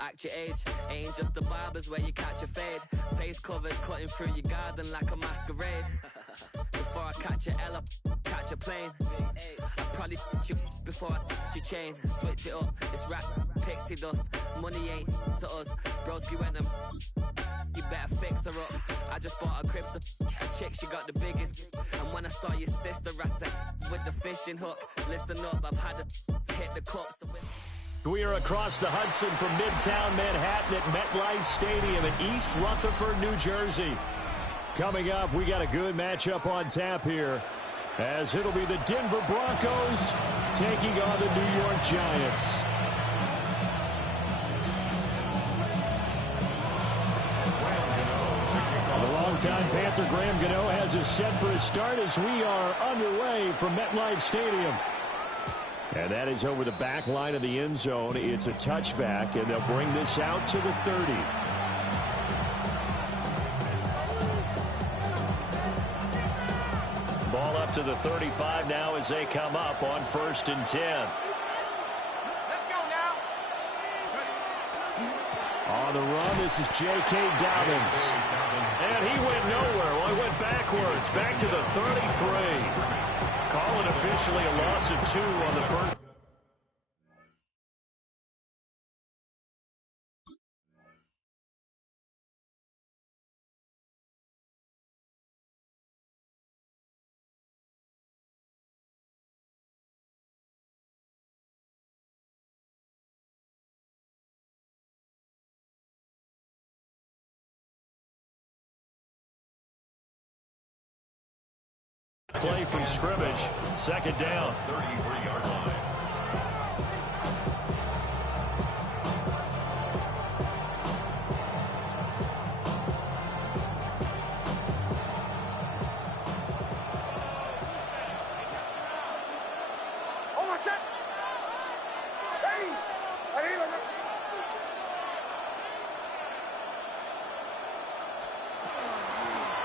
Act your age, ain't just the barbers where you catch a fade. Face covered, cutting through your garden like a masquerade. Before I catch a L, I catch a plane. I probably f*** you before I f*** your chain. Switch it up, it's rap, pixie dust. Money ain't to us, broski went and you better fix her up. I just bought a crib to a chick, she got the biggest. And when I saw your sister at with the fishing hook, listen up, I've had to hit the cup. So we are across the Hudson from Midtown Manhattan at MetLife Stadium in East Rutherford, New Jersey. Coming up, we got a good matchup on tap here, as it'll be the Denver Broncos taking on the New York Giants. The longtime Panther Graham Gano has us set for a start as we are underway from MetLife Stadium. And that is over the back line of the end zone. It's a touchback, and they'll bring this out to the 30. Ball up to the 35 now as they come up on 1st and 10. Let's go now. On the run, this is J.K. Dobbins. And he went nowhere. Well, he went backwards, back to the 33. Call it officially a loss of 2 on the first. Play from scrimmage, 2nd down. 33-yard line.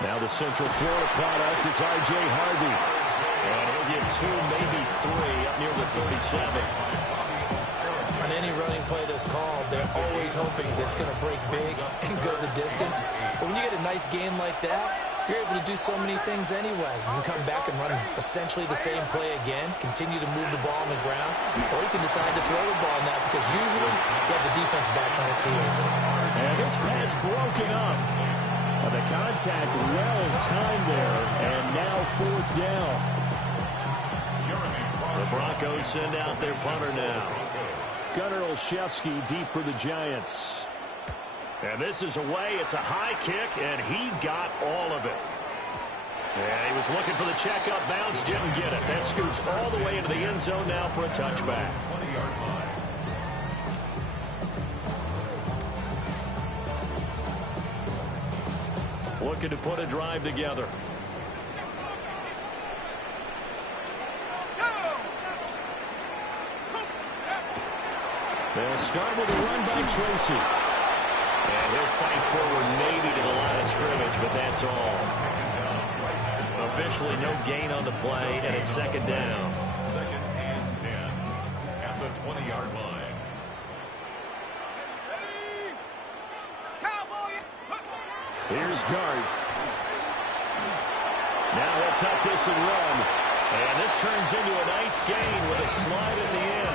Now the Central Florida product, it's R.J. Harvey. And he'll get 2, maybe 3 up near the 37. On any running play that's called, they're always hoping that it's going to break big and go the distance. But when you get a nice game like that, you're able to do so many things anyway. You can come back and run essentially the same play again, continue to move the ball on the ground, or you can decide to throw the ball now because usually you have the defense back on its heels. And this pass broken up. The contact well in time there, and now 4th down. The Broncos send out their punter now. Gunnar Olszewski deep for the Giants. And this is away. It's a high kick, and he got all of it. And he was looking for the checkup bounce, didn't get it. That scoots all the way into the end zone now for a touchback. 20-yard line. Looking to put a drive together. They'll start with a run by Tracy. And he'll fight forward maybe to the line of scrimmage, but that's all. Officially no gain on the play, and it's 2nd down. 2nd and 10 at the 20-yard line. Here's Dart. Now he'll tuck this and run. And this this turns into a nice gain with a slide at the end.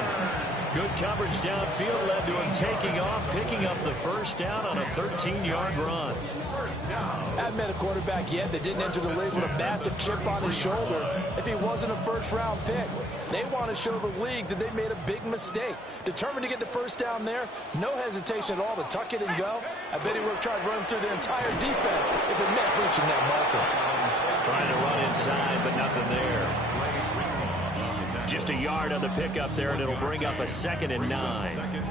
Good coverage downfield led to him taking off, picking up the first down on a 13-yard run. I haven't met a quarterback yet that didn't enter the league with a massive chip on his shoulder if he wasn't a first-round pick. They want to show the league that they made a big mistake. Determined to get the first down there, no hesitation at all to tuck it and go. I bet he would have tried running through the entire defense if it meant reaching that marker. Trying to run inside, but nothing there. Just a yard on the pickup there, and it'll bring up a 2nd and 9.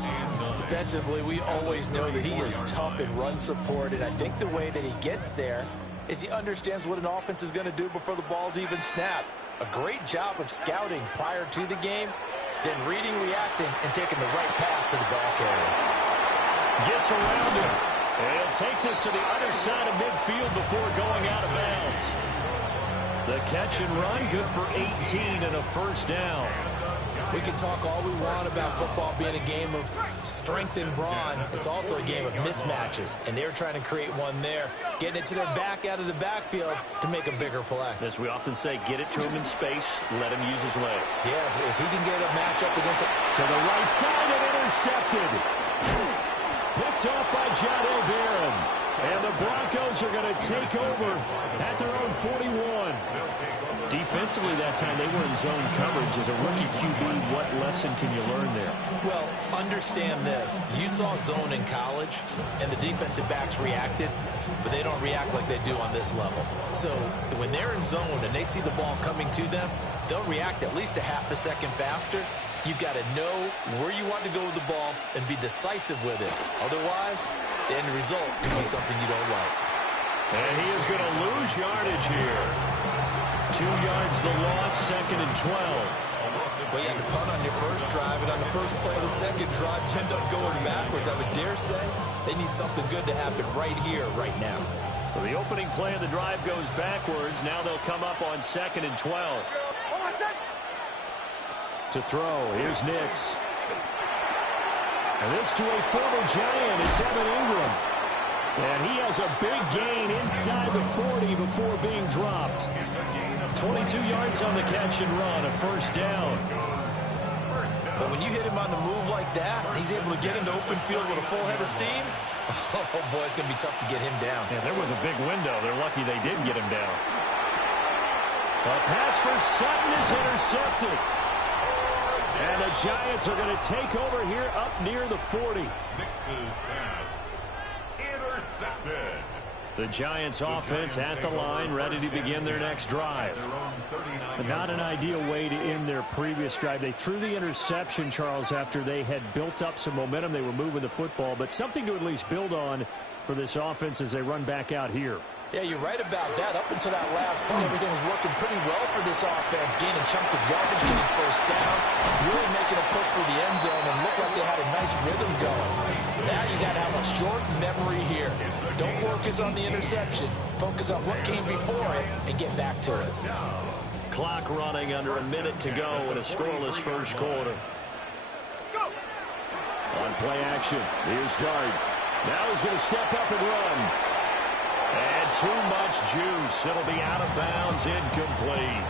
Defensively, we always know that he is tough in run support, and I think the way that he gets there is he understands what an offense is going to do before the ball's even snapped. A great job of scouting prior to the game, then reading, reacting, and taking the right path to the ball carrier. Gets around him. And he'll take this to the other side of midfield before going out of bounds. The catch and run, good for 18 and a first down. We can talk all we want about football being a game of strength and brawn. It's also a game of mismatches, and they're trying to create one there, getting it to their back out of the backfield to make a bigger play. As we often say, get it to him in space, let him use his leg. Yeah, if he can get a matchup against it. To the right side and intercepted. Picked off by Jahdae Barron. And the Broncos are going to take over at their own 41. Defensively that time, they were in zone coverage. As a rookie QB, what lesson can you learn there? Well, understand this. You saw zone in college, and the defensive backs reacted, but they don't react like they do on this level. So when they're in zone and they see the ball coming to them, they'll react at least a half a second faster. You've got to know where you want to go with the ball and be decisive with it. Otherwise, the end result could be something you don't like. And he is going to lose yardage here. 2 yards the loss, 2nd and 12. Well, you had to punt on your first drive, and on the first play of the second drive, you end up going backwards. I would dare say they need something good to happen right here, right now. So the opening play of the drive goes backwards. Now they'll come up on 2nd and 12. To throw, here's Nix. And this to a former Giant, it's Evan Ingram. And he has a big gain inside the 40 before being dropped. 22 yards on the catch and run, a first down. But when you hit him on the move like that, he's able to get into open field with a full head of steam. Oh, boy, it's going to be tough to get him down. Yeah, there was a big window. They're lucky they did get him down. A pass for Sutton is intercepted. And the Giants are going to take over here up near the 40. Nix's pass intercepted. The Giants offense at the line, ready to begin their next drive. But not an ideal way to end their previous drive. They threw the interception, Charles, after they had built up some momentum. They were moving the football, but something to at least build on for this offense as they run back out here. Yeah, you're right about that. Up until that last point, everything was working pretty well for this offense, gaining chunks of yardage, getting first downs, really making a push for the end zone, and looked like they had a nice rhythm going. Now you got to have a short memory here. Don't focus on the interception. Focus on what came before it and get back to it. Clock running under a minute to go in a scoreless first quarter. On play action, here's Dart. Now he's going to step up and run. And too much juice. It'll be out of bounds, incomplete.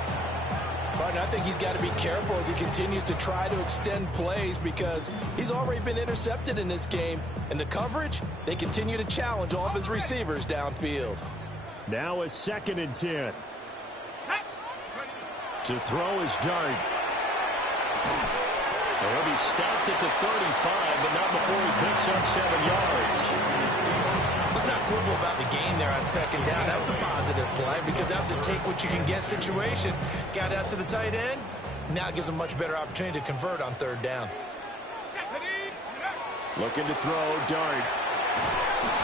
But I think he's got to be careful as he continues to try to extend plays because he's already been intercepted in this game. And the coverage, they continue to challenge all of his receivers downfield. Now a 2nd and 10. To throw is Dart. He'll be stopped at the 35, but not before he picks up 7 yards. Let's not quibble about the gain there on 2nd down. That was a positive play because that was a take-what-you-can-get situation. Got out to the tight end. Now it gives him a much better opportunity to convert on 3rd down. Looking to throw, Dart.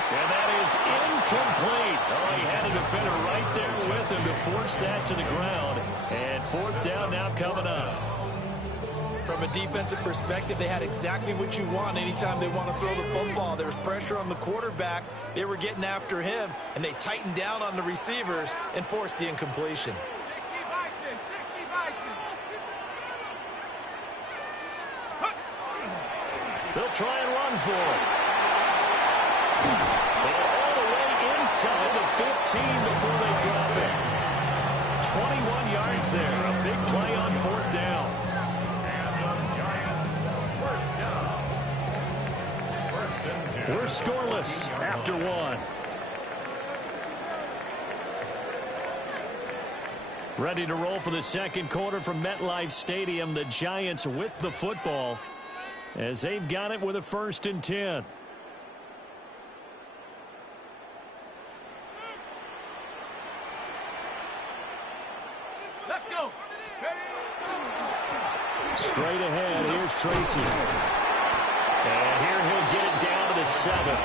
And that is incomplete. Oh, he had a defender right there with him to force that to the ground. And 4th down now coming up. From a defensive perspective, they had exactly what you want anytime they want to throw the football. There was pressure on the quarterback. They were getting after him, and they tightened down on the receivers and forced the incompletion. 60 Bison. They'll try and run for it. And all the way inside the 15 before they drop it. 21 yards there. A big play on We're scoreless after one. Ready to roll for the second quarter from MetLife Stadium. The Giants with the football as they've got it with a 1st and 10. Let's go. Straight ahead, here's Tracy. And here he'll get it down to the 7.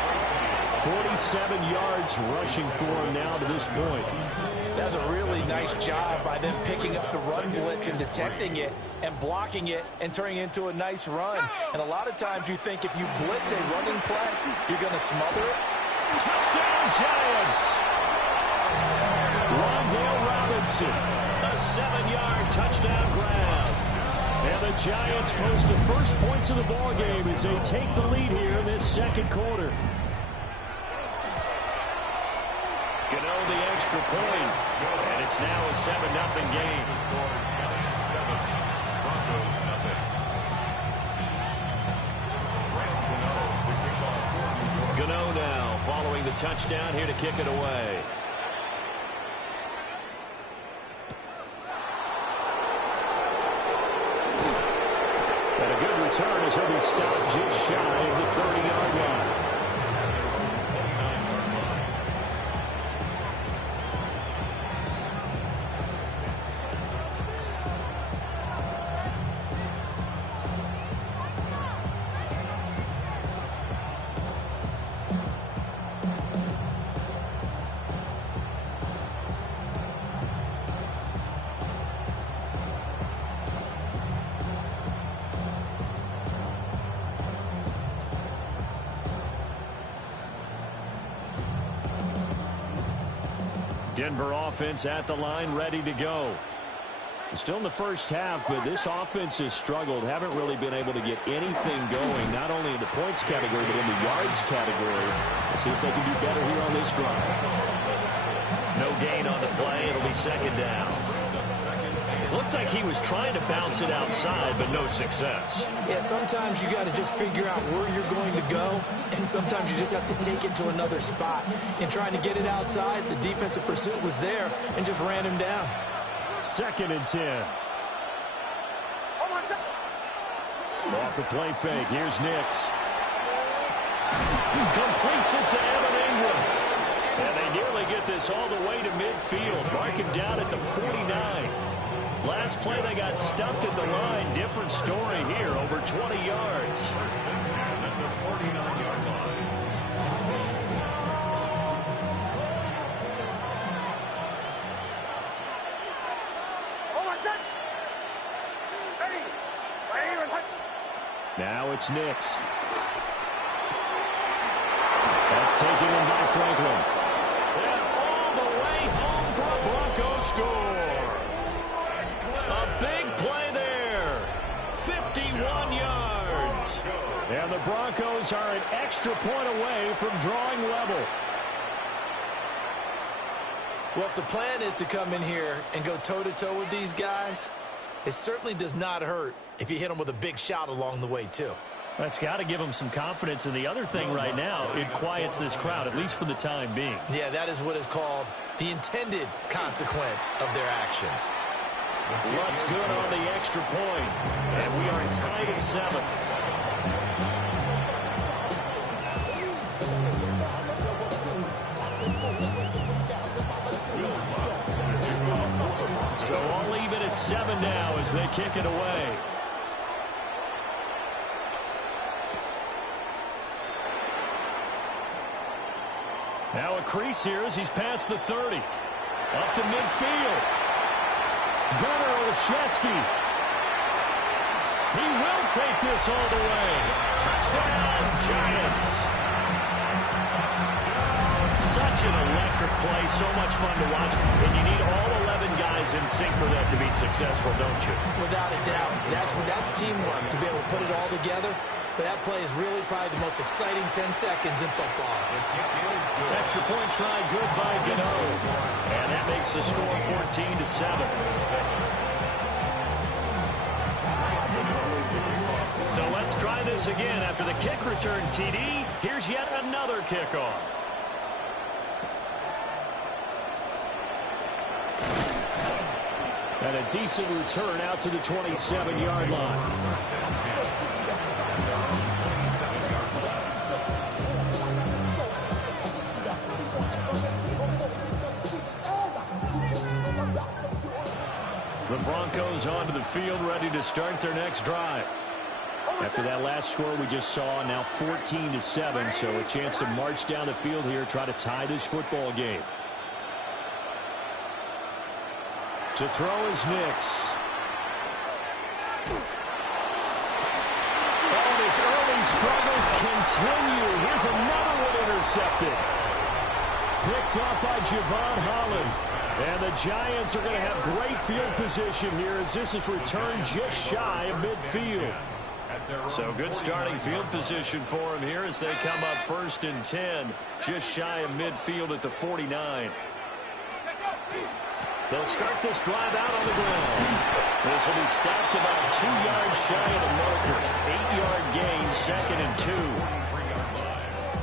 47 yards rushing for him now to this point. That's a really nice job by them picking up the run blitz and detecting it and blocking it and turning it into a nice run. And a lot of times you think if you blitz a running play, you're going to smother it. Touchdown, Giants! Wan'Dale Robinson, a 7-yard touchdown grab. And the Giants post the first points of the ballgame as they take the lead here in this second quarter. Gano the extra point, and it's now a 7-0 game. Gano now following the touchdown here to kick it away. And a good return as he'll be stopped just shy of the 30-yard line. Denver offense at the line, ready to go. Still in the first half, but this offense has struggled. Haven't really been able to get anything going, not only in the points category, but in the yards category. Let's see if they can do better here on this drive. No gain on the play. It'll be 2nd down. Looked like he was trying to bounce it outside, but no success. Yeah, sometimes you got to just figure out where you're going to go, and sometimes you just have to take it to another spot. In trying to get it outside, the defensive pursuit was there and just ran him down. 2nd and 10. Off the play fake. Here's Nix. Completes it to Evan Ingram. And they nearly get this all the way to midfield. Mark him down at the 49. Last play they got stuffed at the line. Different story here. Over 20 yards. 1st and 10 at the 49-yard line. Now it's Nix. That's taken in by Franklin. And all the way home for a Broncos score. A big play there. 51 yards. And the Broncos are an extra point away from drawing level. Well, if the plan is to come in here and go toe-to-toe with these guys, it certainly does not hurt if you hit them with a big shot along the way, too. That's got to give them some confidence. And the other thing right now, it quiets this crowd, at least for the time being. Yeah, that is what is called the intended consequence of their actions. Luck's good on the extra point. And we are tied at 7. So all even at 7 now as they kick it away. Now a crease here as he's past the 30. Up to midfield. Gunnar Olszewski. He will take this all the way. Touchdown, Giants. Such an electric play, so much fun to watch, and you need all 11 guys in sync for that to be successful, don't you? Without a doubt. That's teamwork to be able to put it all together. But that play is really probably the most exciting 10 seconds in football. Extra point try, good by Gano. And that makes the score 14-7. So let's try this again. After the kick return TD, here's yet another kickoff. And a decent return out to the 27-yard line. The Broncos onto the field, ready to start their next drive. After that last score we just saw, now 14-7, so a chance to march down the field here, try to tie this football game. To throw is Nix. And his early struggles continue. Here's another one intercepted. Picked up by Javon Holland. And the Giants are going to have great field position here as this is returned just shy of midfield. So good starting field position for him here as they come up 1st and 10, just shy of midfield at the 49. They'll start this drive out on the ground. This will be stopped about 2 yards shy of the marker. 8-yard gain, 2nd and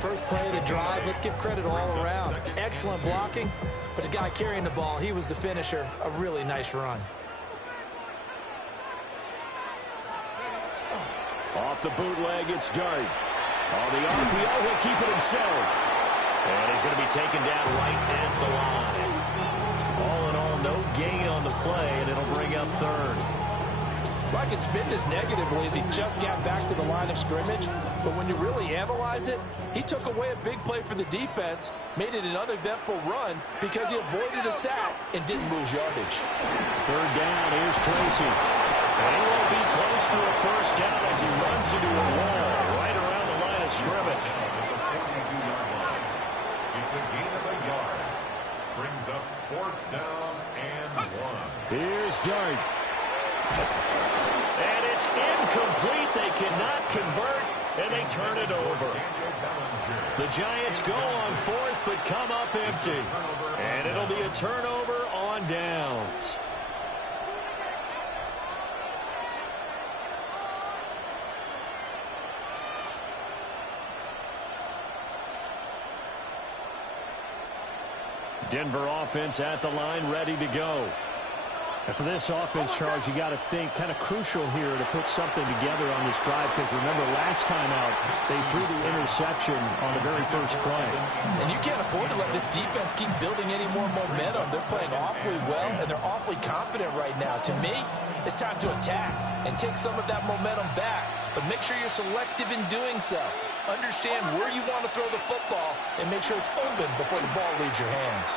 2. First play of the drive, let's give credit all around. Excellent blocking, but the guy carrying the ball, he was the finisher. A really nice run. Off the bootleg, it's Dart. On the RPO, he'll keep it himself. And he's going to be taken down right at the line. All in all, no gain on the play, and it'll bring up 3rd. Well, I can spin this negatively as he just got back to the line of scrimmage. But when you really analyze it, he took away a big play for the defense, made it an uneventful run because he avoided a sack and didn't lose yardage. 3rd down, here's Tracy. And he won't be close to a first down as he runs into a wall right around the line of scrimmage. It's a gain of a yard. Brings up 4th down and 1. Here's Dart. And it's incomplete. They cannot convert, and they turn it over. The Giants go on 4th, but come up empty. And it'll be a turnover on downs. Denver offense at the line, ready to go. And for this offense, Charles, you got to think kind of crucial here to put something together on this drive because remember last time out they threw the interception on the very first play. And you can't afford to let this defense keep building any more momentum. They're playing awfully well and they're awfully confident right now. To me, it's time to attack and take some of that momentum back. But make sure you're selective in doing so. Understand where you want to throw the football and make sure it's open before the ball leaves your hands.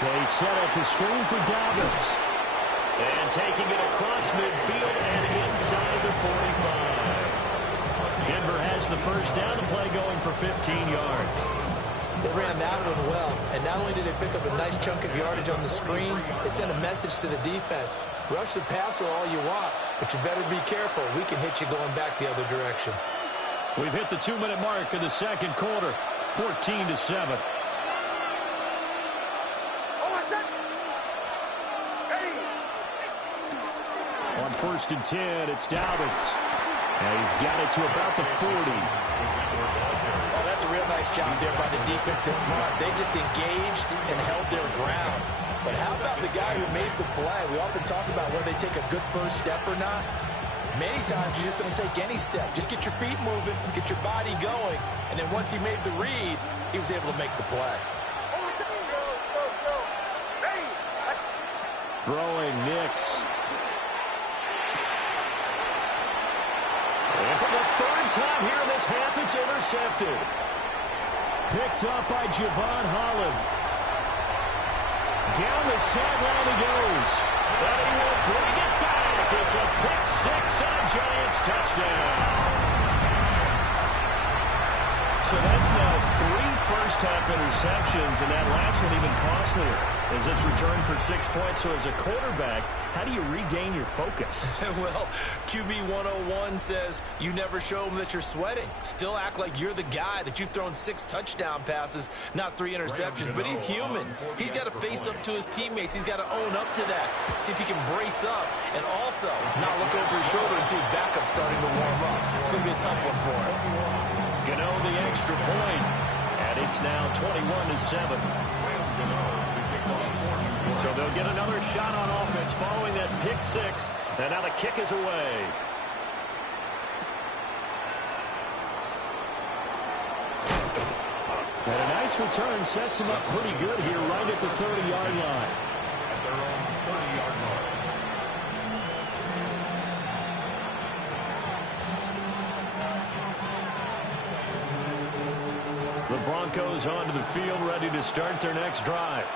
They set up the screen for Dobbins. And taking it across midfield and inside the 45. Denver has the first down to play going for 15 yards. They ran that one well, and not only did they pick up a nice chunk of yardage on the screen, they sent a message to the defense. Rush the passer all you want, but you better be careful. We can hit you going back the other direction. We've hit the 2-minute mark of the second quarter, 14-7. On 1st and 10, it's Dobbins. And he's got it to about the 40. Oh, that's a real nice job there by the defense in front. They just engaged and held their ground. But how about the guy who made the play? We often talk about whether they take a good first step or not. Many times you just don't take any step. Just get your feet moving, get your body going. And then once he made the read, he was able to make the play. Throwing Nix. And for the 3rd time here in this half, it's intercepted. Picked up by Javon Holland. Down the sideline he goes. And he will bring it back. It's a pick 6 and a Giants touchdown. So that's now 3 first-half interceptions, and that last one even costlier. as it's returned for 6 points. So as a quarterback, how do you regain your focus? Well, QB 101 says you never show them that you're sweating. Still act like you're the guy, that you've thrown 6 touchdown passes, not 3 interceptions. But he's human. He's got to face up to his teammates. He's got to own up to that. See if he can brace up and also not look over his shoulder and see his backup starting to warm up. It's going to be a tough one for him. Gano the extra point, and it's now 21-7. So they'll get another shot on offense following that pick 6, and now the kick is away. And a nice return sets him up pretty good here right at the 30-yard line. At their own 30-yard line. The Broncos onto the field, ready to start their next drive.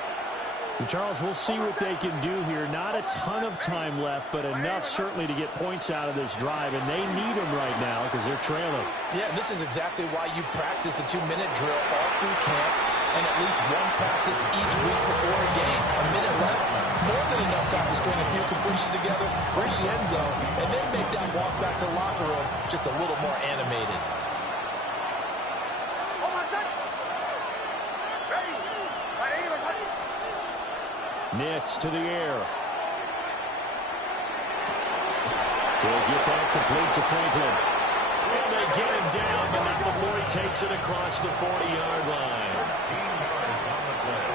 And Charles, we'll see what they can do here. Not a ton of time left, but enough certainly to get points out of this drive, and they need them right now because they're trailing. Yeah, this is exactly why you practice a 2-minute drill all through camp and at least one practice each week before a game. A minute left, more than enough time to string a few completions together, reach the end zone, and then make that walk back to the locker room just a little more animated. Nix to the air. He'll get that complete to Franklin. And they get him down, but not before he takes it across the 40-yard line. 13 yards on the play.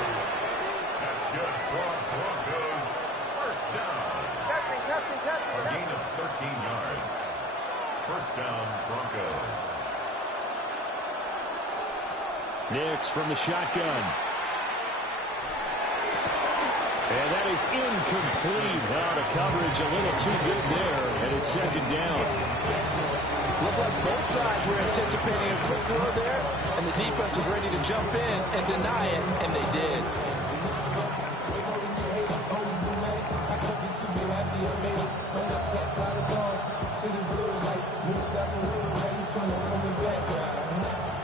That's good for Broncos. First down. A gain of 13 yards. First down, Broncos. Nix from the shotgun. And that is incomplete. Now the coverage a little too good there, and it's second down. Looked like both sides were anticipating a quick throw there, and the defense was ready to jump in and deny it, and they did.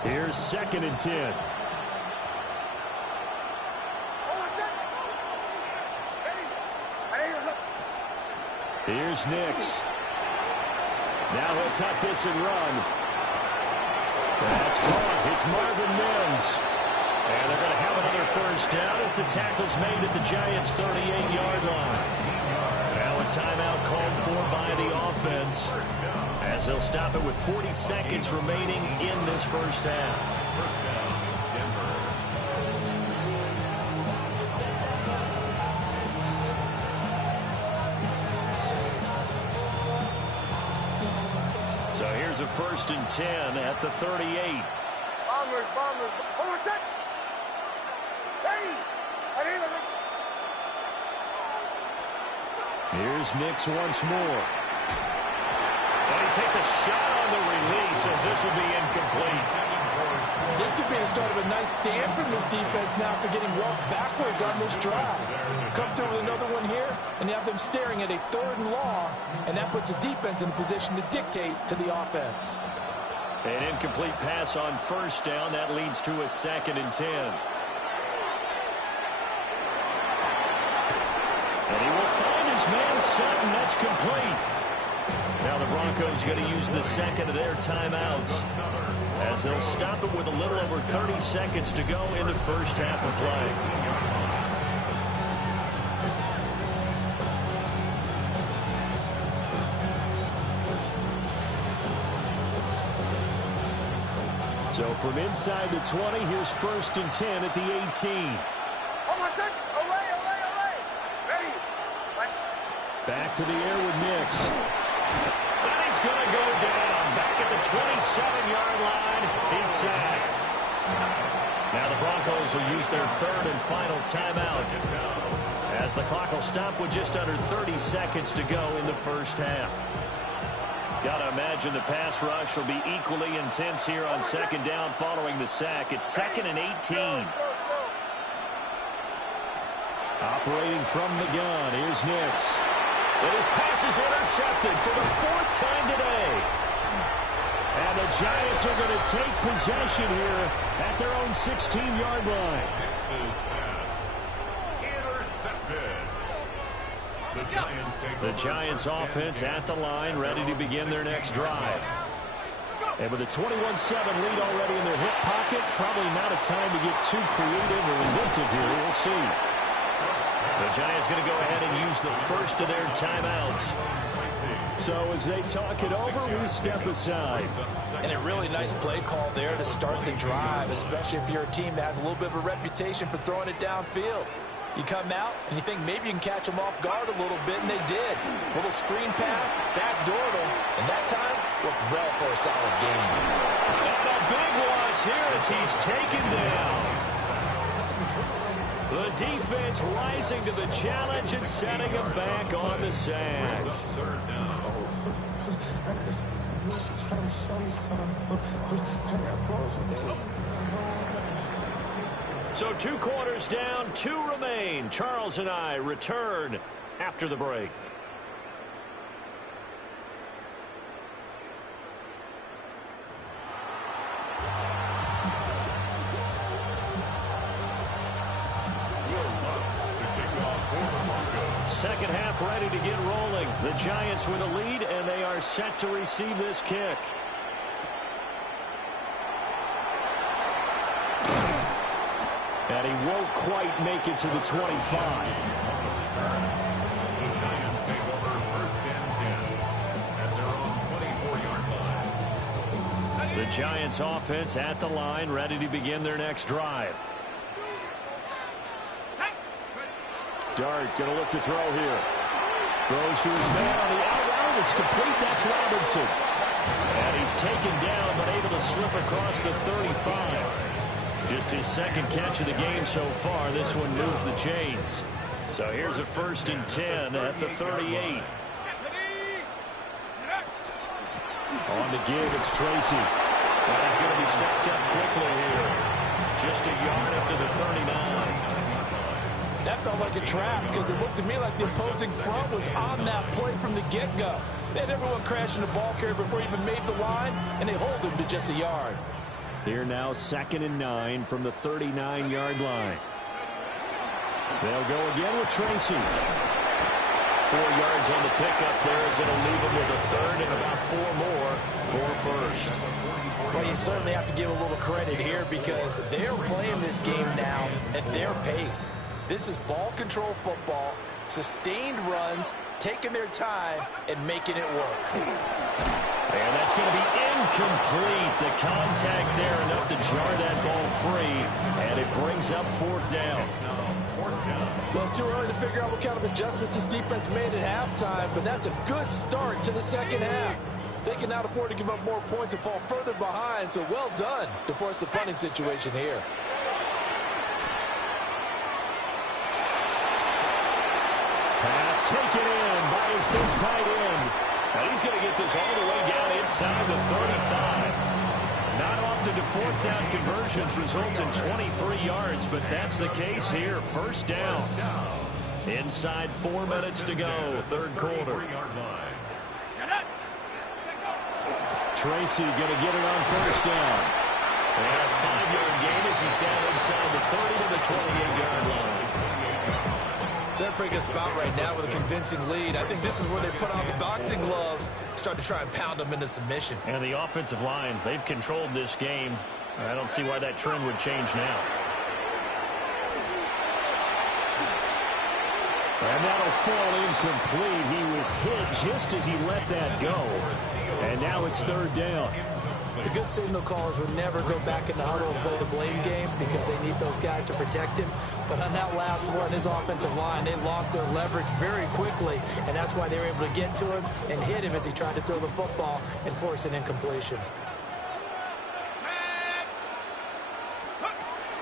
Here's 2nd and 10. Here's Nix. Now he'll tuck this and run. That's caught. It's Marvin Mims. And they're going to have another first down as the tackle's made at the Giants' 38-yard line. Now a timeout called for by the offense as they'll stop it with 40 seconds remaining in this first half. First down, Denver. So here's a 1st and 10 at the 38. Bombers. Hold on a sec. Here's Nix once more. And he takes a shot on the release as this will be incomplete. This could be the start of a nice stand from this defense now for getting walked backwards on this drive. Come through with another one here, and you have them staring at a 3rd and long, and that puts the defense in a position to dictate to the offense. An incomplete pass on first down. That leads to a 2nd and 10. And he will find his man Sutton. That's complete. Now the Broncos are going to use the second of their timeouts as they'll stop it with a little over 30 seconds to go in the first half of play. So from inside the 20, here's 1st and 10 at the 18. Back to the air with Nix. And he's going to go down. Back at the 27-yard line. He's sacked. Now the Broncos will use their 3rd and final timeout as the clock will stop with just under 30 seconds to go in the first half. Got to imagine the pass rush will be equally intense here on 2nd down following the sack. It's 2nd and 18. Operating from the gun, here's Nix. And his pass is intercepted for the 4th time today. And the Giants are going to take possession here at their own 16-yard line. Nix's pass The Giants offense at the line, ready to begin their next drive. And with a 21-7 lead already in their hip pocket, probably not a time to get too creative or inventive here. We'll see. The Giants going to go ahead and use the first of their timeouts. So as they talk it over, we step aside. And a really nice play call there to start the drive, especially if you're a team that has a little bit of a reputation for throwing it downfield. You come out and you think maybe you can catch them off guard a little bit, and they did. Little screen pass, backdoored them, and that time worked well for a solid gain. And a big loss here as he's taken down. The defense rising to the challenge and setting him back on the sack. So 2 quarters down, 2 remain. Charles and I return after the break. Second half ready to get rolling. The Giants with a lead, and they are set to receive this kick. And he won't quite make it to the 25. The Giants take over 1st and 10 at their own 24-yard line. The Giants offense at the line, ready to begin their next drive. Dart going to look to throw here. Throws to his man on the out route. It's complete. That's Robinson. And he's taken down, but able to slip across the 35. Just his second catch of the game so far. This one moves the chains. So here's a 1st and 10 at the 38. On to give, it's Tracy. And he's going to be stepped up quickly here. Just a yard after the 39. That felt like a trap because it looked to me like the opposing front was on that play from the get-go. They had everyone crashing the ball carrier before he even made the line, and they hold him to just a yard. Here now 2nd and 9 from the 39-yard line. They'll go again with Tracy. 4 yards on the pickup there as it'll leave him with a 3rd and about 4 more for 1st. Well, you certainly have to give a little credit here because they're playing this game now at their pace. This is ball control football, sustained runs, taking their time, and making it work. And that's going to be incomplete. The contact there enough to jar that ball free, and it brings up 4th down. Well, it's too early to figure out what kind of adjustments this defense made at halftime, but that's a good start to the second half. They can now afford to give up more points and fall further behind, so well done to force the punting situation here. Pass taken in by his big tight end. And he's going to get this all the way down inside the 35. Not often do 4th down conversions result in 23 yards, but that's the case here. 1st down. Inside 4 minutes to go, 3rd quarter. Tracy going to get it on 1st down. And a 5-yard gain as he's down inside the 30 to the 28-yard line. They're in a pretty good spot right now with a convincing lead. I think this is where they put on the boxing gloves, start to try and pound them into submission. And the offensive line, they've controlled this game. I don't see why that trend would change now. And that'll fall incomplete. He was hit just as he let that go. And now it's 3rd down. The good signal callers would never go back in the huddle and play the blame game because they need those guys to protect him. But on that last one, his offensive line, they lost their leverage very quickly, and that's why they were able to get to him and hit him as he tried to throw the football and force an incompletion.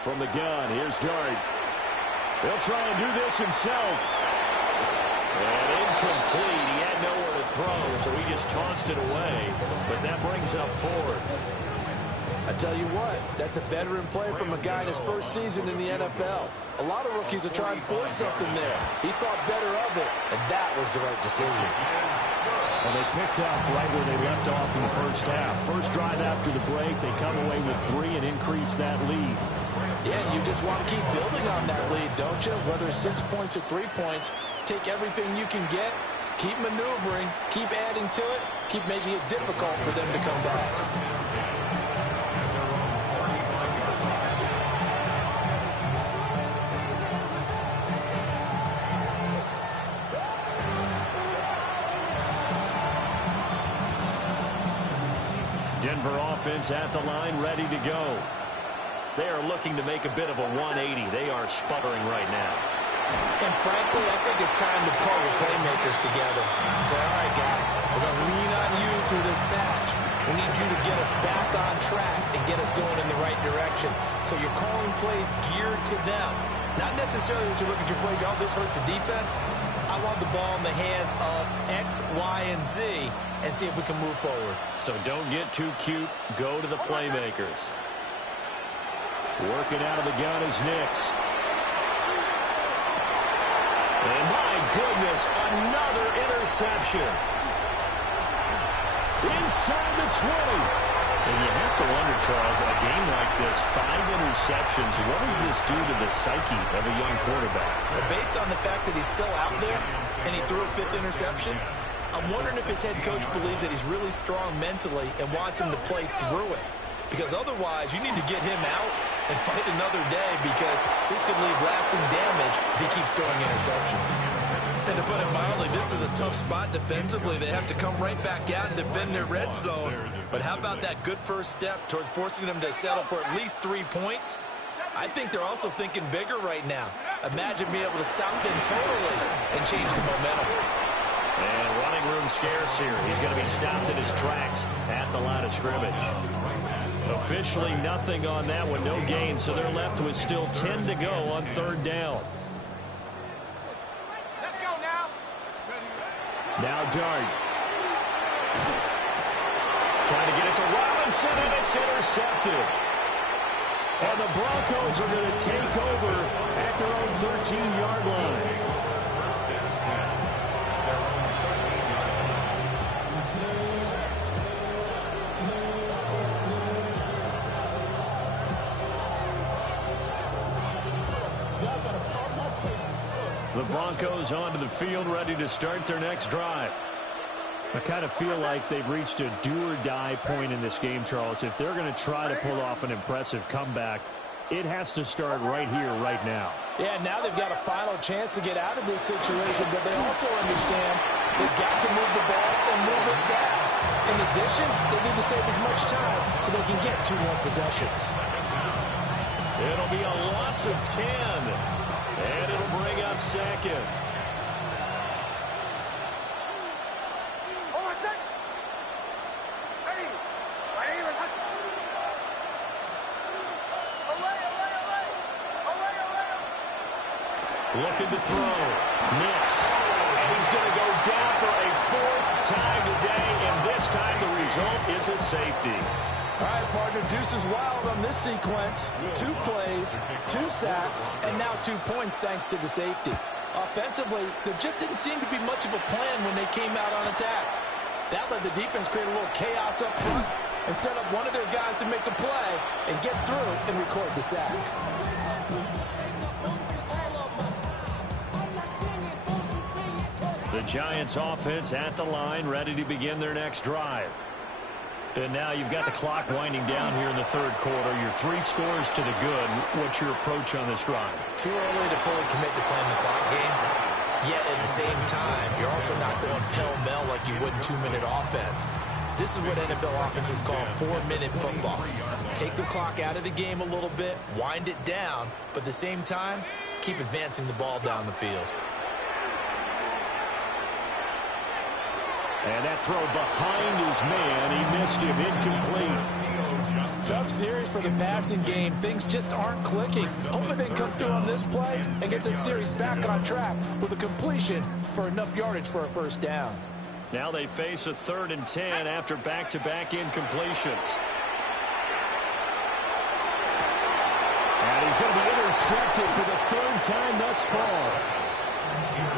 From the gun, here's Dart. He'll try and do this himself. And incomplete. He had nowhere to throw, so he just tossed it away. But that brings up 4th. I tell you what, that's a veteran play from a guy in his first season in the NFL. A lot of rookies are trying to force something there. He thought better of it, and that was the right decision. Well, they picked up right where they left off in the first half. First drive after the break, they come away with 3 and increase that lead. Yeah, and you just want to keep building on that lead, don't you? Whether it's 6 points or 3 points, take everything you can get, keep maneuvering, keep adding to it, keep making it difficult for them to come back. Denver offense at the line, ready to go. They are looking to make a bit of a 180. They are sputtering right now. And frankly, I think it's time to call your playmakers together and say, all right, guys, we're going to lean on you through this patch. We need you to get us back on track and get us going in the right direction. So you're calling plays geared to them. Not necessarily that you look at your plays, oh, this hurts the defense. I want the ball in the hands of X, Y, and Z and see if we can move forward. So don't get too cute. Go to the playmakers. Working out of the gun is Nix. And my goodness, another interception. Inside the 20. And you have to wonder, Charles, a game like this, 5 interceptions, what does this do to the psyche of a young quarterback? Well, based on the fact that he's still out there and he threw a 5th interception, I'm wondering if his head coach believes that he's really strong mentally and wants him to play through it. Because otherwise, you need to get him out and fight another day, because this could leave lasting damage if he keeps throwing interceptions. And to put it mildly, this is a tough spot defensively. They have to come right back out and defend their red zone. But how about that good first step towards forcing them to settle for at least 3 points? I think they're also thinking bigger right now. Imagine being able to stop them totally and change the momentum. And running room scarce here. He's going to be stopped in his tracks at the line of scrimmage. Officially nothing on that one, no gain, so they're left with still 10 to go on 3rd down. Let's go now. Now Dart. Trying to get it to Robinson, and it's intercepted. And the Broncos are going to take over at their own 13-yard line. The Broncos onto the field, ready to start their next drive. I kind of feel like they've reached a do-or-die point in this game, Charles. If they're going to try to pull off an impressive comeback, it has to start right here, right now. Yeah, now they've got a final chance to get out of this situation, but they also understand they've got to move the ball and move it fast. In addition, they need to save as much time so they can get 2 more possessions. It'll be a loss of 10, and it'll bring up 2nd. Looking to throw. Nix. And he's going to go down for a 4th time today, and this time the result is a safety. All right, partner, deuce is wild on this sequence. 2 plays, 2 sacks, and now 2 points thanks to the safety. Offensively, there just didn't seem to be much of a plan when they came out on attack. That let the defense create a little chaos up front and set up one of their guys to make a play and get through and record the sack. The Giants offense at the line, ready to begin their next drive. And now you've got the clock winding down here in the 3rd quarter. You're 3 scores to the good. What's your approach on this drive? Too early to fully commit to playing the clock game. Yet at the same time, you're also not going pell-mell like you would in 2-minute offense. This is what NFL offenses call 4-minute football. Take the clock out of the game a little bit, wind it down, but at the same time, keep advancing the ball down the field. And that throw behind his man, he missed him, incomplete. Tough series for the passing game. Things just aren't clicking. Hoping they can come through on this play and get this series back on track with a completion for enough yardage for a 1st down. Now they face a 3rd and 10 after back-to-back incompletions. And he's going to be intercepted for the 3rd time thus far.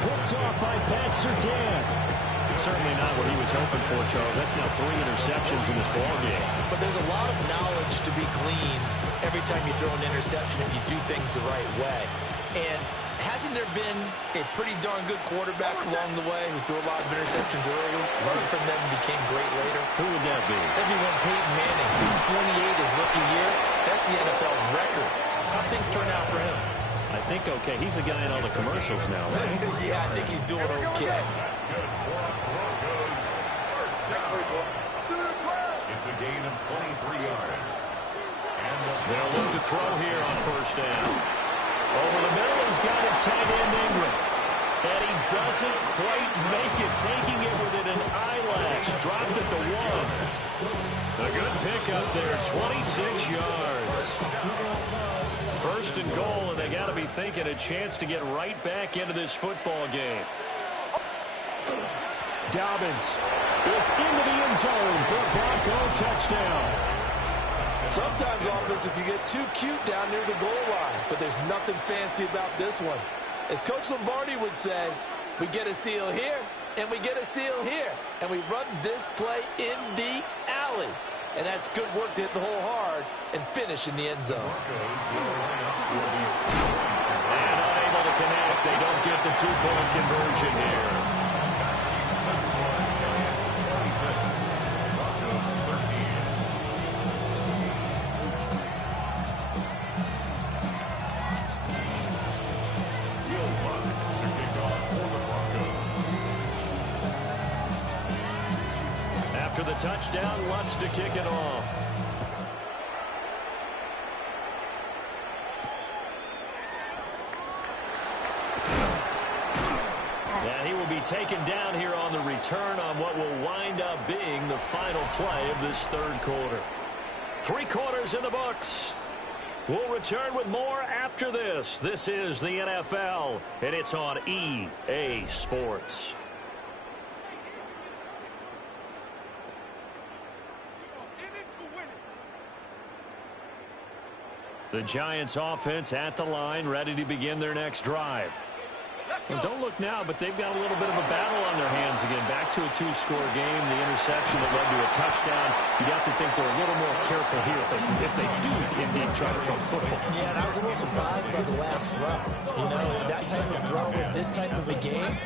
Picked off by Pat Surtain. Certainly not what he was hoping for, Charles. That's now 3 interceptions in this ballgame. But there's a lot of knowledge to be gleaned every time you throw an interception if you do things the right way. And hasn't there been a pretty darn good quarterback along the way who threw a lot of interceptions early, learned from them, and became great later? Who would that be? That'd be one Peyton Manning, threw 28 his rookie year. That's the NFL record. How things turn out for him? I think okay. He's a guy in all the commercials now, right? Yeah, I think he's doing okay. That's good for Broncos. First down. It's a gain of 23 yards. And they'll look to throw here on first down. Over the middle, he's got his tight end Ingram. And he doesn't quite make it, taking it within an eyelash. Dropped at the 1. A good pickup there, 26 yards. First and goal, and they got to be thinking a chance to get right back into this football game. Dobbins is into the end zone for a Bronco touchdown. Sometimes offense can get too cute down near the goal line, but there's nothing fancy about this one. As Coach Lombardi would say, we get a seal here, and we get a seal here, and we run this play in the alley. And that's good work to hit the hole hard and finish in the end zone. And unable to connect. They don't get the two-point conversion here. After the touchdown, Lutz to kick it off. And he will be taken down here on the return on what will wind up being the final play of this third quarter. 3 quarters in the books. We'll return with more after this. This is the NFL, and it's on EA Sports. The Giants offense at the line, ready to begin their next drive. And don't look now, but they've got a little bit of a battle on their hands again. Back to a 2-score game, the interception that led to a touchdown. You'd have to think they're a little more careful here if they do indeed try to throw football. Yeah, and I was a little surprised by the last throw. You know, that type of throw in this type of a game,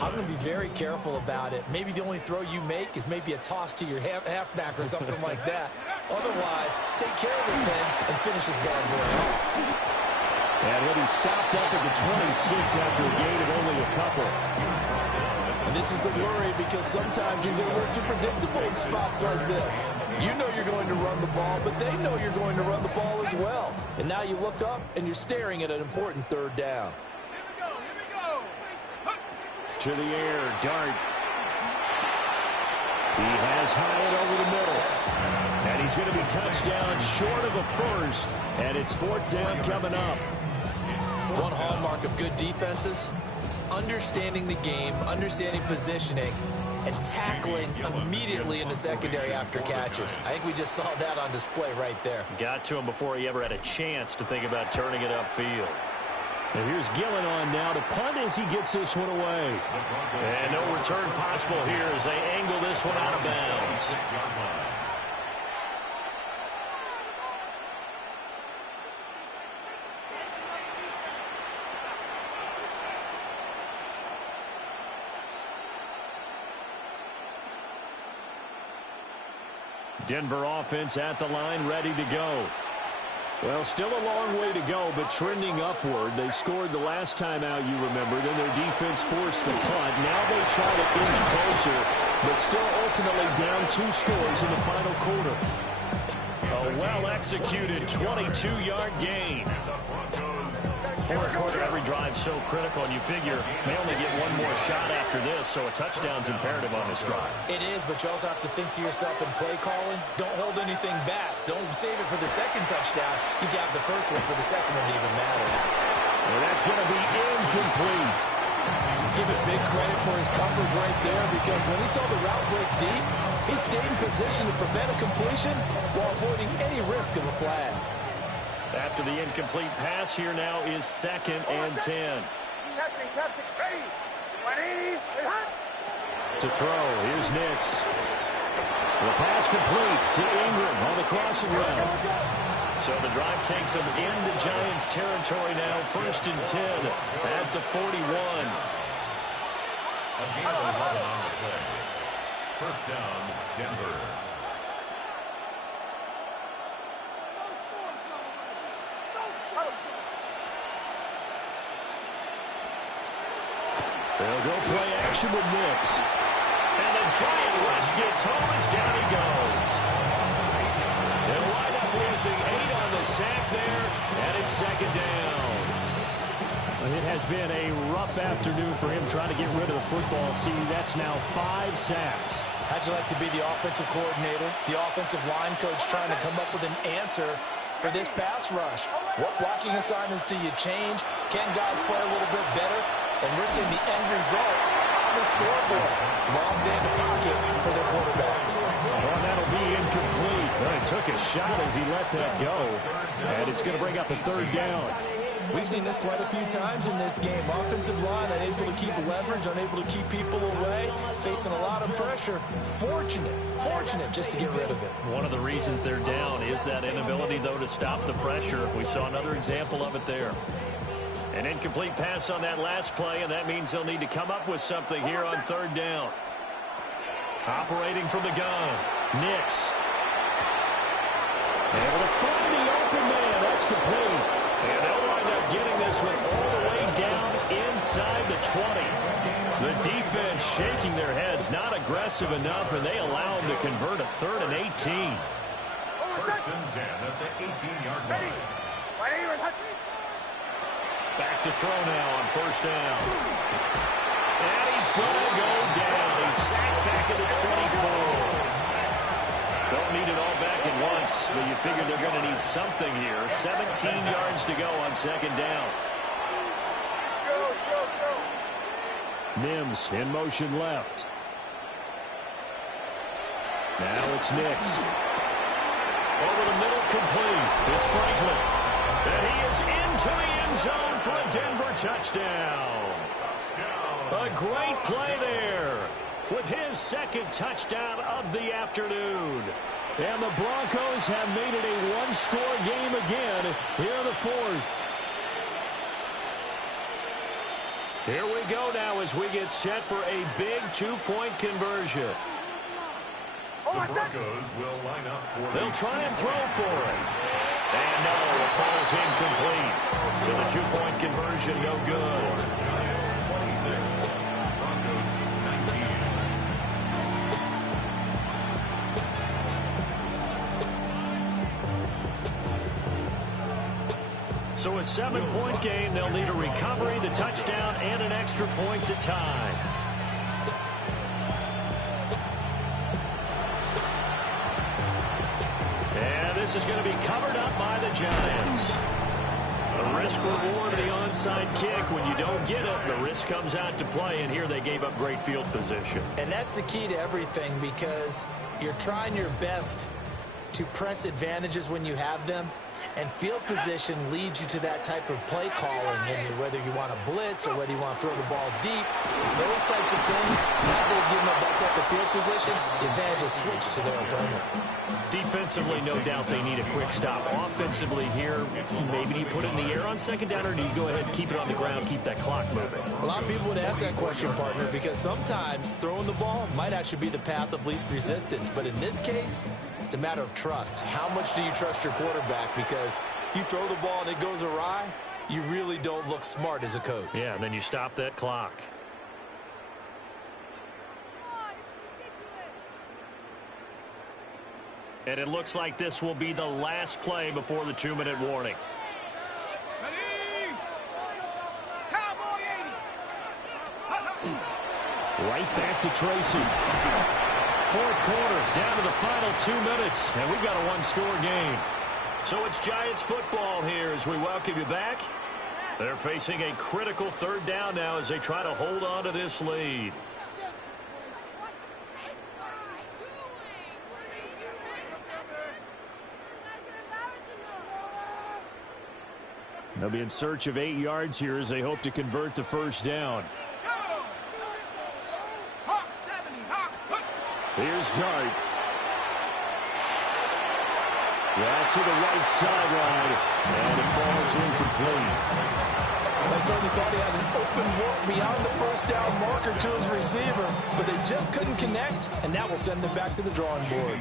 I'm going to be very careful about it. Maybe the only throw you make is maybe a toss to your halfback or something like that. Otherwise, take care of the thing and finish this bad boy off. And when he stopped up at the 26 after a gain of only a couple. And this is the worry, because sometimes you get a little too predictable in spots like this. You know you're going to run the ball, but they know you're going to run the ball as well. And now you look up and you're staring at an important third down. To the air, Dart. He has Hyatt over the middle. And he's going to be touched down short of a first. And it's 4th down coming up. One hallmark of good defenses is understanding the game, understanding positioning, and tackling immediately in the secondary after catches. I think we just saw that on display right there. Got to him before he ever had a chance to think about turning it upfield. And here's Gillen on now to punt as he gets this one away. And no return possible here as they angle this one out of bounds. Denver offense at the line, ready to go. Well, still a long way to go, but trending upward. They scored the last time out, you remember. Then their defense forced the punt. Now they try to inch closer, but still ultimately down 2 scores in the final quarter. A well-executed 22-yard gain. Fourth quarter, every drive so critical, and you figure may only get one more shot after this, so a touchdown's imperative on this drive. It is, but you also have to think to yourself in play calling, don't hold anything back. Don't save it for the second touchdown. You got the first one for the second one to even matter. Well, that's going to be incomplete. Give it big credit for his coverage right there, because when he saw the route break deep, he stayed in position to prevent a completion while avoiding any risk of a flag. After the incomplete pass, here now is 2nd and 10. Captain, ready. 180, hot. To throw, here's Nix. The pass complete to Ingram on the crossing route. So the drive takes them into Giants territory now. 1st and 10 at the 41. A gain of 11 on the play. First down, Denver. They'll go play action with Nix. And the Giant rush gets home as down he goes. They'll wind up losing 8 on the sack there, and it's 2nd down. It has been a rough afternoon for him trying to get rid of the football. See, that's now 5 sacks. How'd you like to be the offensive coordinator, the offensive line coach trying to come up with an answer for this pass rush? What blocking assignments do you change? Can guys play a little bit better? And we're seeing the end result on the scoreboard. Long day in the pocket for their quarterback. Well, that'll be incomplete. Well, he took a shot as he let that go. And it's going to bring up a 3rd down. We've seen this quite a few times in this game. Offensive line unable to keep leverage, unable to keep people away, facing a lot of pressure. Fortunate just to get rid of it. One of the reasons they're down is that inability, though, to stop the pressure. We saw another example of it there. An incomplete pass on that last play, and that means they'll need to come up with something here on 3rd down. Operating from the gun, Nix. Able to find the open man. That's complete. And they'll wind up getting this one all the way down inside the 20. The defense shaking their heads, not aggressive enough, and they allow them to convert a 3rd and 18. 1st and 10 at the 18-yard line. Back to throw now on 1st down. And he's going to go down. He's sacked back at the 24. Don't need it all back at once, but you figure they're going to need something here. 17 yards to go on 2nd down. Mims in motion left. Now it's Nix. Over the middle, complete. It's Franklin. And he is into the end zone for a Denver touchdown. A great play there with his 2nd touchdown of the afternoon. And the Broncos have made it a one-score game again here in the 4th. Here we go now as we get set for a big 2-point conversion. The Broncos will line up for They'll try and throw for it. And no, it falls incomplete. So the 2-point conversion no good. Giants 26, Broncos 19. So a 7-point game, they'll need a recovery, the touchdown, and an extra point to tie. And this is going to be covered up by the Giants. The risk-reward of the onside kick. When you don't get it, the risk comes out to play, and here they gave up great field position. And that's the key to everything, because you're trying your best to press advantages when you have them. And field position leads you to that type of play calling, and whether you want to blitz or whether you want to throw the ball deep, those types of things, now they've given up that type of field position, the advantage is switched to their opponent. Defensively, no doubt they need a quick stop. Offensively here, maybe you put it in the air on 2nd down, or do you go ahead and keep it on the ground, keep that clock moving? A lot of people would ask that question, partner, because sometimes throwing the ball might actually be the path of least resistance. But in this case, it's a matter of trust. How much do you trust your quarterback? Because you throw the ball and it goes awry, you really don't look smart as a coach. Yeah, and then you stop that clock. And it looks like this will be the last play before the 2-minute warning. Right back to Tracy. 4th quarter, down to the final 2 minutes, and we've got a one-score game. So it's Giants football here as we welcome you back. They're facing a critical 3rd down now as they try to hold on to this lead. They'll be in search of 8 yards here as they hope to convert the 1st down. Here's Dart. Yeah, to the right sideline, and it falls incomplete. They certainly thought he had an open look beyond the first down marker to his receiver, but they just couldn't connect, and that will send them back to the drawing board.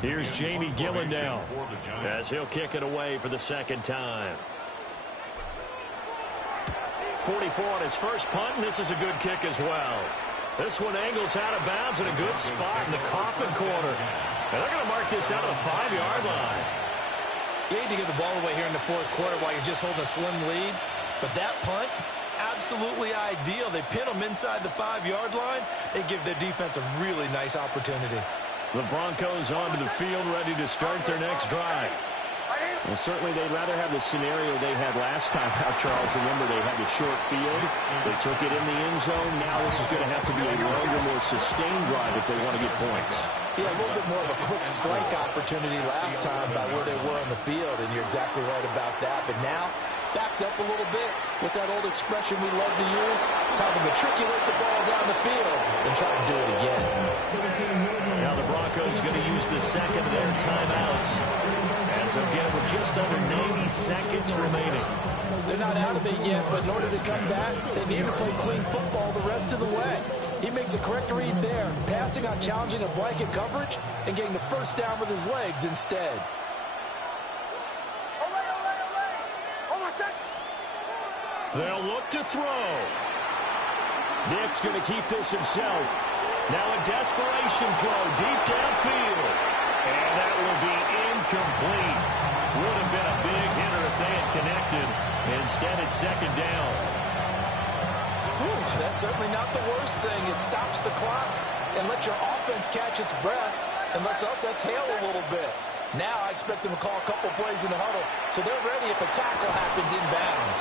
Here's Jamie Gillen now, as he'll kick it away for the second time. 44 on his first punt, and this is a good kick as well. This one angles out of bounds in a good spot in the coffin corner. And they're going to mark this out of the 5-yard line. You hate to give the ball away here in the fourth quarter while you're just holding a slim lead. But that punt, absolutely ideal. They pin them inside the 5-yard line. They give their defense a really nice opportunity. The Broncos onto the field, ready to start their next drive. Well, certainly they'd rather have the scenario they had last time out, Charles. Remember, they had the short field. They took it in the end zone. Now this is going to have to be a longer, more sustained drive if they want to get points. Yeah, a little bit more of a quick strike opportunity last time by where they were on the field, and you're exactly right about that. But now, backed up a little bit. What's that old expression we love to use? Time to matriculate the ball down the field and try to do it again. Now the Broncos going to use the second of their timeouts. As again, with just under 90 seconds remaining. They're not out of it yet, but in order to come back, they need to play clean football the rest of the way. He makes a correct read there, passing on challenging a blanket coverage and getting the first down with his legs instead. They'll look to throw. Nick's going to keep this himself. Now a desperation throw deep downfield. And that will be incomplete. Would have been a big hitter if they had connected. Instead, it's second down. Whew, that's certainly not the worst thing. It stops the clock and lets your offense catch its breath and lets us exhale a little bit. Now I expect them to call a couple plays in the huddle so they're ready if a tackle happens inbounds.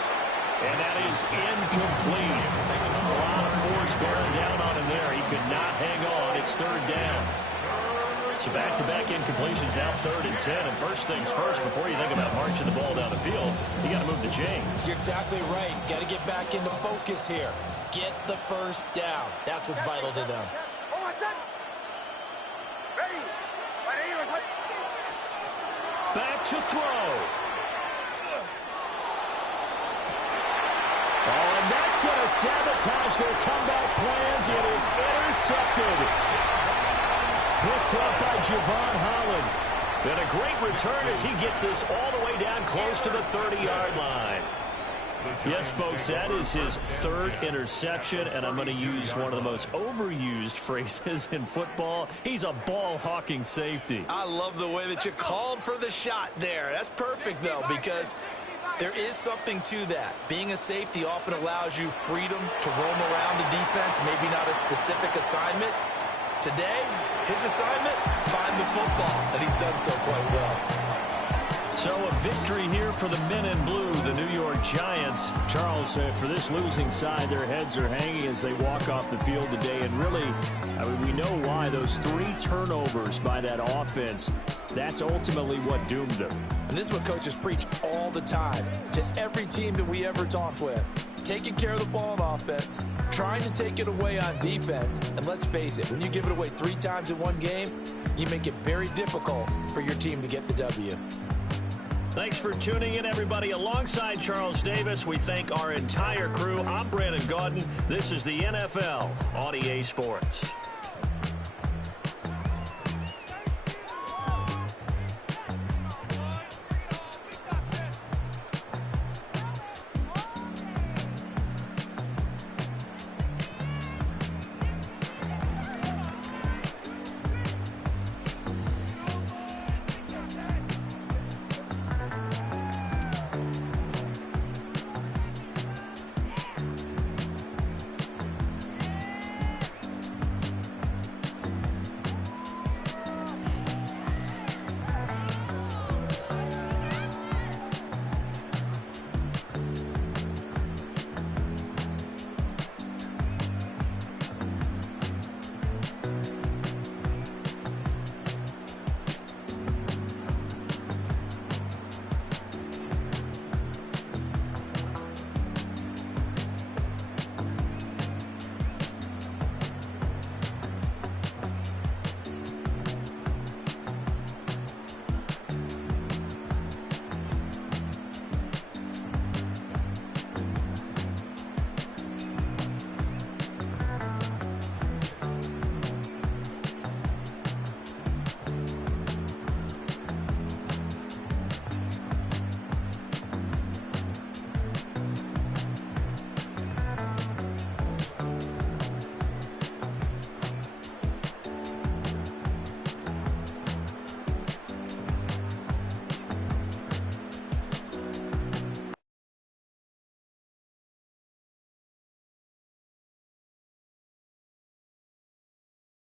And that is incomplete. A lot of force bearing down on him there. He could not hang on. It's third down. So back-to-back incompletions, now 3rd and 10. And first things first, before you think about marching the ball down the field, you got to move the chains. You're exactly right. Got to get back into focus here. Get the first down. That's what's vital to them. Back to throw. Oh, and that's going to sabotage their comeback plans. It is intercepted. Picked up by Javon Holland. And a great return as he gets this all the way down close to the 30-yard line. Yes, folks, that is his 3rd interception, and I'm going to use one of the most overused phrases in football. He's a ball-hawking safety. I love the way that you called for the shot there. That's perfect, though, because there is something to that. Being a safety often allows you freedom to roam around the defense, maybe not a specific assignment. Today, his assignment, find the football, and he's done so quite well. So a victory here for the men in blue, the New York Giants. Charles, for this losing side, their heads are hanging as they walk off the field today. And really, I mean, we know why. Those 3 turnovers by that offense, that's ultimately what doomed them. And this is what coaches preach all the time to every team that we ever talk with. Taking care of the ball on offense, trying to take it away on defense. And let's face it, when you give it away 3 times in one game, you make it very difficult for your team to get the W. Thanks for tuning in, everybody. Alongside Charles Davis, we thank our entire crew. I'm Brandon Gaudin. This is the NFL on EA Sports.